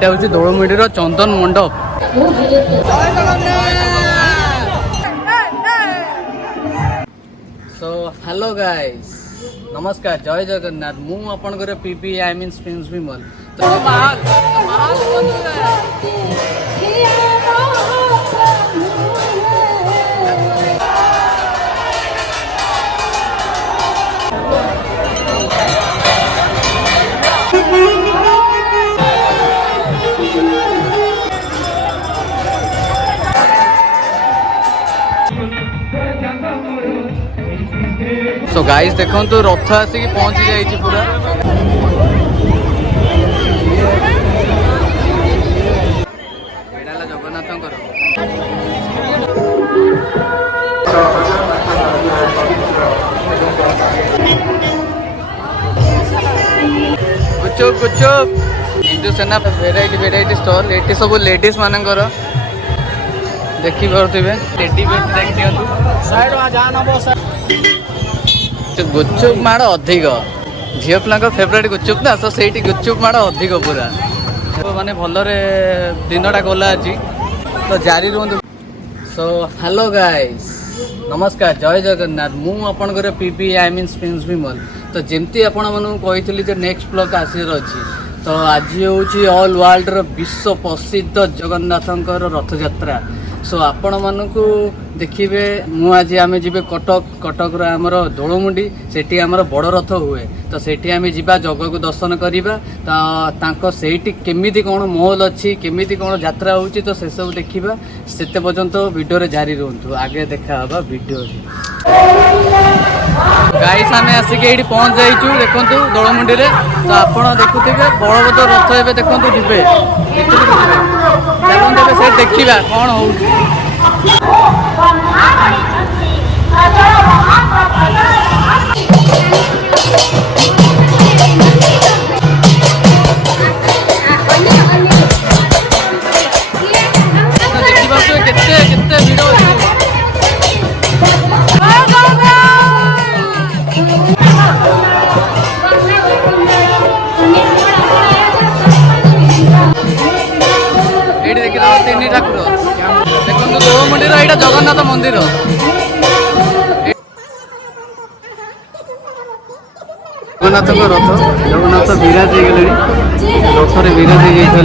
এইটা হচ্ছে দোলমুড়ির চন্দন মণ্ডপ। সো হ্যালো গাইস, নমস্কার, জয় জগন্নাথ। মু আপনার পিপি আই মিন্স প্রিন্স বিমল। তো सो गाइस देखो तो रथ आसिक पहुंची जाइए पूरा। जगन्नाथ गुचुप गुचुप हिंदू सेना भेराइटी भेराइटी स्टॉल ये सब लेडीज मानकर देखी पारे लेडी देखते गुपचुप माड़ अधिक झील पिला फेवरेट गुपचुप ना, तो से गुपचुप माड़ अधिक पूरा माने भलरे दिनटा गला आज तो जारी रुहतु। सो हेलो गाइस, नमस्कार, जय जगन्नाथ। मु आपनकर पीपी आई मीन्स प्रिंस विमल। तो जमती आपण मानू कही जे नेक्स्ट ब्लॉग आसर अच्छी, तो आज हूँ ऑल वर्ल्ड विश्व प्रसिद्ध जगन्नाथंकर रथ यात्रा। सो आपण मानू देखिए मु आज आम जी कटक कटक आमर दोलमुंडी सेठी आमर बड़ रथ हुए, तो सेठी आम जा जग को दर्शन करवा। तो सेठी केमिति कौन महल अच्छी केमिति कौन यात्रा होची, तो से सब देखा से पर्यंत वीडियो रे जारी रुहतु। आगे देखा वीडियो गाइस आम आसिक ये पहुँच जाइचु देखु दोलमुंडी रे। तो आपण देखुथे बड़भद्र रथ ए देखु जीवे चलते से देखा कौन हो। तीन ठाकुर देखो दोलमुंडीर यहाँ जगन्नाथ मंदिर। जगन्नाथ रथ जगन्नाथ विराज हो गले रथरे विराज हो जाते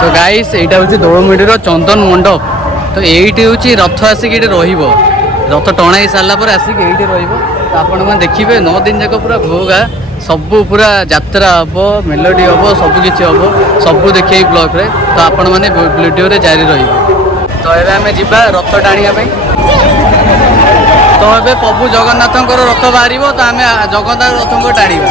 सो गाइस यहाँ हूँ दोलमुंडीर चंदन मंडप। तो यही हूँ रथ आसिक ये रथ टणाई सारा पर आसिक ये तो आपण मैंने देखिए 9 दिन जाक पूरा घोगा सबू पूरा यात्रा हम मेलोडी हम सबकि हम सब देखिए ब्लॉग रे। तो आपण मैंने वीडियो रे जारी रही। तो ये आम जा रथ टाणिया। तो ये प्रभु जगन्नाथ रथ बाहर तो आम जगन्नाथ रथ को टाणिबा।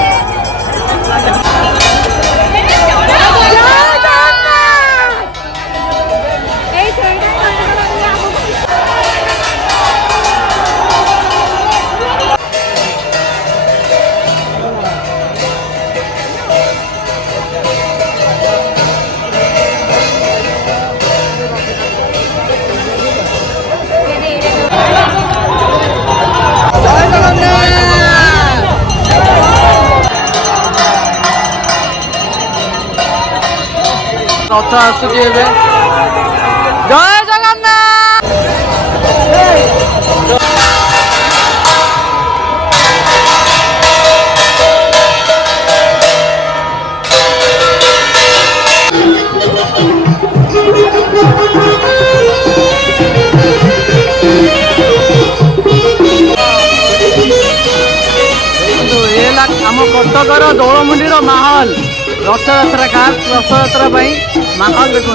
रथ आसुची जय जगन्नाथ। ये आम कटकर दोलमुंडीर माहौल रथ यात्रा का रथ यात्रा माहौल देखो।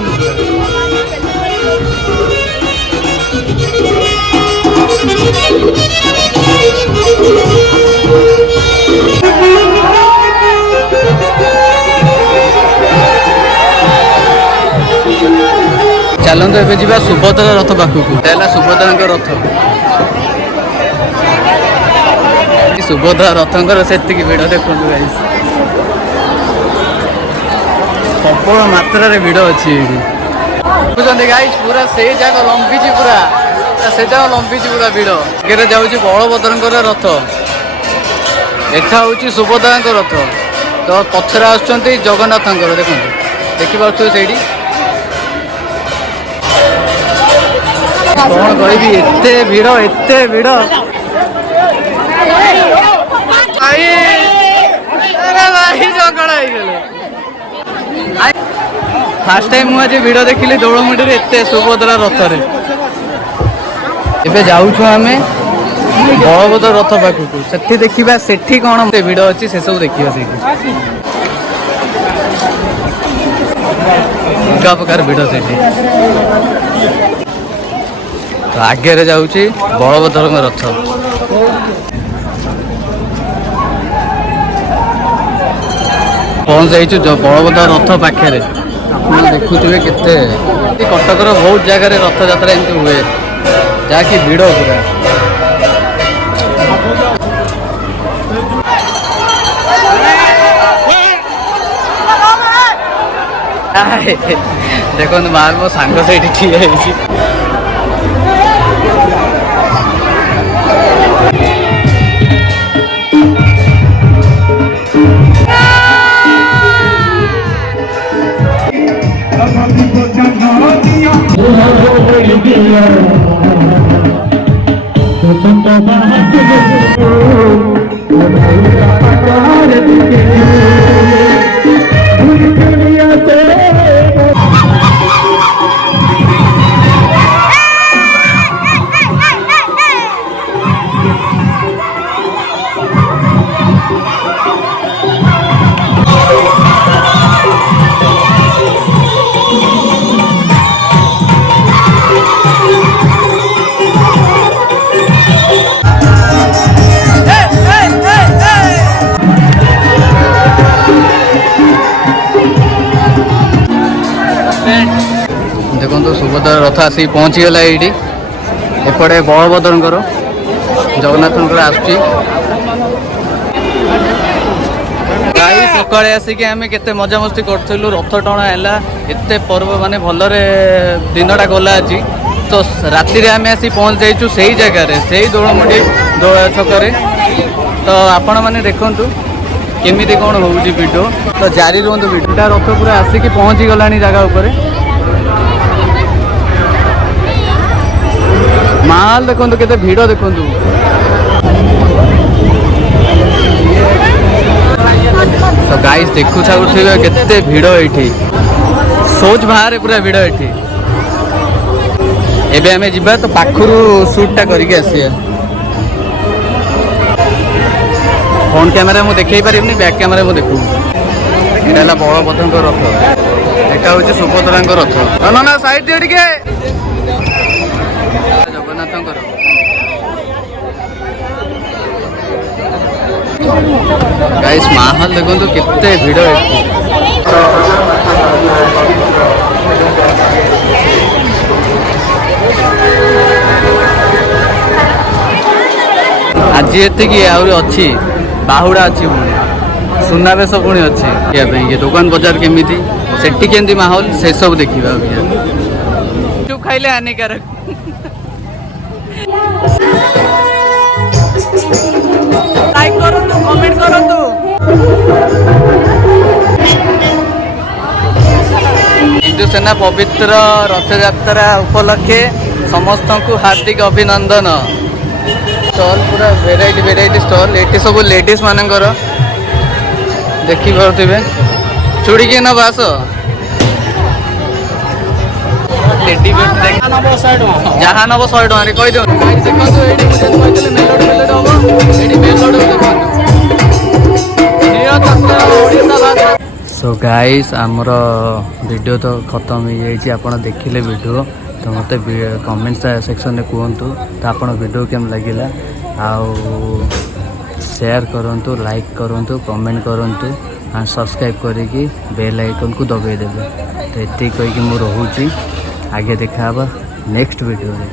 चलते एवं जा सुभद्रा रथ पाखक सुभद्रा रथ सुभद्रा रथंकर से भिड़ देखो प्रबल मात्रा भिड़ अच्छी। ଦେଖୁଛନ୍ତି ଗାଇସ୍ ପୁରା ସେଇ ଜାଗା ଲମ୍ବିଛି ପୁରା ସେ ଜାଗା ଲମ୍ବିଛି ପୁରା ଭିଡ଼। ଆଗରେ ଯାଉଛି ବଳଭଦ୍ରଙ୍କର ରଥ, ଏଠା ହେଉଛି ସୁଭଦ୍ରାଙ୍କ ରଥ, ତ ପଛରେ ଆସୁଛନ୍ତି ଜଗନ୍ନାଥଙ୍କର। ଦେଖନ୍ତୁ ଦେଖିପାରୁଥିବେ ସେଇଠି। କଣ କହିବି ଏତେ ଭିଡ଼ ଏତେ ଭିଡ଼। ଝଗଡ଼ା ହେଇଗଲେ। ଫାଷ୍ଟ ଟାଇମ୍ ମୁଁ ଆଜି ଭିଡ଼ ଦେଖିଲି ଦୋଳମୁଣ୍ଡିରେ ଏତେ ସୁଭଦ୍ରା ରଥରେ। ଏବେ ଯାଉଛୁ ଆମେ ବଳଭଦ୍ର ରଥ ପାଖକୁ, ସେଠି ଦେଖିବା ସେଠି କଣ ଭିଡ଼ ଅଛି ସେସବୁ ଦେଖିବା। ସେଇଠି ଅଲଗା ପ୍ରକାର ଭିଡ଼ ସେଇଠି। ତ ଆଗରେ ଯାଉଛି ବଳଭଦ୍ରଙ୍କ ରଥ। ପହଞ୍ଚି ଯାଇଛୁ ବଳଭଦ୍ର ରଥ ପାଖରେ। ଆପଣ ଦେଖୁଥିବେ କେତେ କଟକର ବହୁତ ଜାଗାରେ ରଥଯାତ୍ରା ଏମିତି ହୁଏ, ଯାହାକି ଭିଡ଼ ପୁରା। ଦେଖନ୍ତୁ ମାଲ ମୋ ସାଙ୍ଗ ସେଇଠି ଠିଆ ହେଇଛି। ଦେଖନ୍ତୁ ସୁଭଦ୍ରା ରଥ ଆସିକି ପହଞ୍ଚିଗଲା ଏଇଠି। ଏପଟେ ବଳଭଦ୍ରଙ୍କର ଜଗନ୍ନାଥଙ୍କର ଆସୁଛି। ସକାଳେ ଆସିକି ଆମେ କେତେ ମଜାମସ୍ତି କରୁଥିଲୁ, ରଥ ଟଣା ହେଲା, ଏତେ ପର୍ବ ମାନେ ଭଲରେ ଦିନଟା ଗଲା ଆଜି। ତ ରାତିରେ ଆମେ ଆସି ପହଞ୍ଚି ଯାଇଛୁ ସେଇ ଜାଗାରେ, ସେଇ ଦୋଳମୁଣ୍ଡି ଛକରେ। ତ ଆପଣମାନେ ଦେଖନ୍ତୁ କେମିତି କ'ଣ ହେଉଛି ଭିଡ଼ିଓ, ତ ଜାରି ରୁହନ୍ତୁ। ଭିଡ଼ିଓଟା ରଥ ପୁରା ଆସିକି ପହଞ୍ଚି ଗଲାଣି ଜାଗା ଉପରେ। ମାଲ ଦେଖନ୍ତୁ କେତେ ଭିଡ଼ ଦେଖନ୍ତୁ। ତ ଗାଇସ୍ ଦେଖୁଥିବେ କେତେ ଭିଡ଼ ଏଇଠି, ସୋଚ୍ ବାହାରେ ପୁରା ଭିଡ଼ ଏଠି। ଏବେ ଆମେ ଯିବା ତ ପାଖରୁ ସୁଟ୍ଟା କରିକି ଆସିବା। ଫ୍ରଣ୍ଟ କ୍ୟାମେରା ମୁଁ ଦେଖେଇ ପାରିବିନି, ବ୍ୟାକ୍ କ୍ୟାମେରା ମୁଁ ଦେଖୁଛି। ଏଇଟା ହେଲା ବଳଭଦ୍ରଙ୍କ ରଥ, ଏଇଟା ହେଉଛି ସୁଭଦ୍ରାଙ୍କ ରଥ। ନା ସାଇଡ୍ ଦିଅ ଟିକେ। ଜଗନ୍ନାଥଙ୍କର ଗାଇସ୍ ମାହୋଲ ଦେଖନ୍ତୁ କେତେ ଭିଡ଼ ଏଠି। ଆଜି ଏତିକି, ଆହୁରି ଅଛି, ବାହୁଡ଼ା ଅଛି, ପୁଣି ସୁନାବେଶ ପୁଣି ଅଛି। ଦେଖିବା ପାଇଁ ଦୋକାନ ବଜାର କେମିତି, ସେଠି କେମିତି ମାହୋଲ, ସେସବୁ ଦେଖିବା। ଚୁପ୍ ଖାଇଲେ ହାନିକାରକ। ଲାଇକ୍ କରନ୍ତୁ, କମେଣ୍ଟ କରନ୍ତୁ। ହିନ୍ଦୁ ସେନା ପବିତ୍ର ରଥଯାତ୍ରା ଉପଲକ୍ଷେ ସମସ୍ତଙ୍କୁ ହାର୍ଦ୍ଦିକ ଅଭିନନ୍ଦନ। ଷ୍ଟଲ୍ ପୁରା ଭେରାଇଟି ଷ୍ଟଲ୍, ଏଠି ସବୁ ଲେଡ଼ିଜ୍ ମାନଙ୍କର ଦେଖିପାରୁଥିବେ। ଚୁଡ଼ିକି ନେବ ଆସ। ଯାହା ନେବ 100 ଟଙ୍କାରେ କହିଦିଅନ୍ତୁ। ଦେଖନ୍ତୁ ଏଇଠି ମୁଁ ଯେମିତି କହିଥିଲି ମେଲୋଡ଼ି ହବ, ଏଇଠି ମେଲୋଡ଼ି ଦେଖନ୍ତୁ। ସୋ ଗାଇସ୍ ଆମର ଭିଡ଼ିଓ ତ ଖତମ ହେଇଯାଇଛି। ଆପଣ ଦେଖିଲେ ଭିଡ଼ିଓ, ତ ମୋତେ କମେଣ୍ଟ ସେକ୍ସନରେ କୁହନ୍ତୁ ତ ଆପଣ ଭିଡ଼ିଓ କେମିତି ଲାଗିଲା। ଆଉ ସେୟାର କରନ୍ତୁ, ଲାଇକ୍ କରନ୍ତୁ, କମେଣ୍ଟ କରନ୍ତୁ, ଆଉ ସବସ୍କ୍ରାଇବ୍ କରିକି ବେଲ୍ ଆଇକନ୍କୁ ଦବାଇ ଦେବେ। ତ ଏତିକି କହିକି ମୁଁ ରହୁଛି, ଆଗେ ଦେଖା ହେବା ନେକ୍ସଟ ଭିଡ଼ିଓରେ।